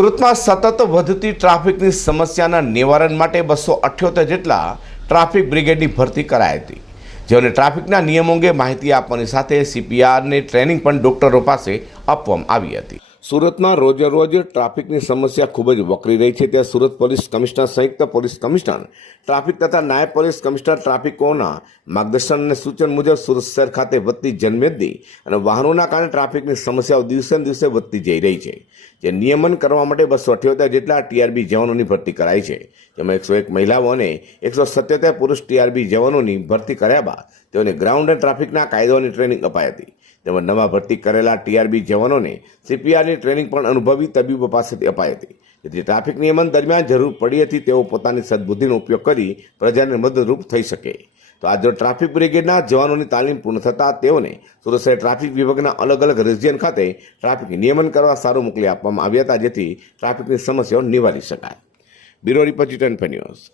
સુરતમાં સતત વધતી ટ્રાફિકની સમસ્યાના નિવારણ માટે બસો અઠ્યોતેર જેટલા ટ્રાફિક બ્રિગેડની ભરતી કરાઈ હતી. જેઓને ટ્રાફિકના નિયમો અંગે માહિતી આપવાની સાથે સીપીઆરની ટ્રેનિંગ પણ ડોક્ટરો પાસે આપવામાં આવી હતી. સુરતમાં રોજે રોજ ટ્રાફિકની સમસ્યા ખૂબ જ વકરી રહી છે. ત્યાં સુરત પોલીસ કમિશનર, સંયુક્ત પોલીસ કમિશનર, ટ્રાફિક તથા નાયબ પોલીસ કમિશનર ટ્રાફિકોના માર્ગદર્શન અને સૂચન મુજબ સુરત શહેર ખાતે વધતી જનમેદની અને વાહનોના કારણે ટ્રાફિકની સમસ્યાઓ દિવસે દિવસે વધતી જઈ રહી છે. જે નિયમન કરવા માટે બસો અઠ્યોતેર જેટલા ટીઆરબી જવાનોની ભરતી કરાઈ છે. જેમાં એકસો એક મહિલાઓ અને એકસો સત્યોતેર પુરુષ ટીઆરબી જવાનોની ભરતી કર્યા બાદ તેઓને ગ્રાઉન્ડ અને ટ્રાફિકના કાયદાઓની ટ્રેનિંગ અપાઈ હતી. તેમજ નવા ભરતી કરેલા ટીઆરબી જવાનોને સીપીઆરની ટ્રેનિંગ પણ અનુભવી તબીબો પાસેથી અપાઈ હતી. જેથી ટ્રાફિક નિયમન દરમિયાન જરૂર પડી હતી તેઓ પોતાની સદબુદ્ધિનો ઉપયોગ કરી પ્રજાને મદદરૂપ થઈ શકે. તો આજે ટ્રાફિક બ્રિગેડના જવાનોની તાલીમ પૂર્ણ થતાં તેઓને સુરત શહેર ટ્રાફિક વિભાગના અલગ અલગ રિજિયન ખાતે ટ્રાફિક નિયમન કરવા સારું મોકલી આપવામાં આવ્યા હતા, જેથી ટ્રાફિકની સમસ્યાઓ નિવારી શકાય. Bureau report news.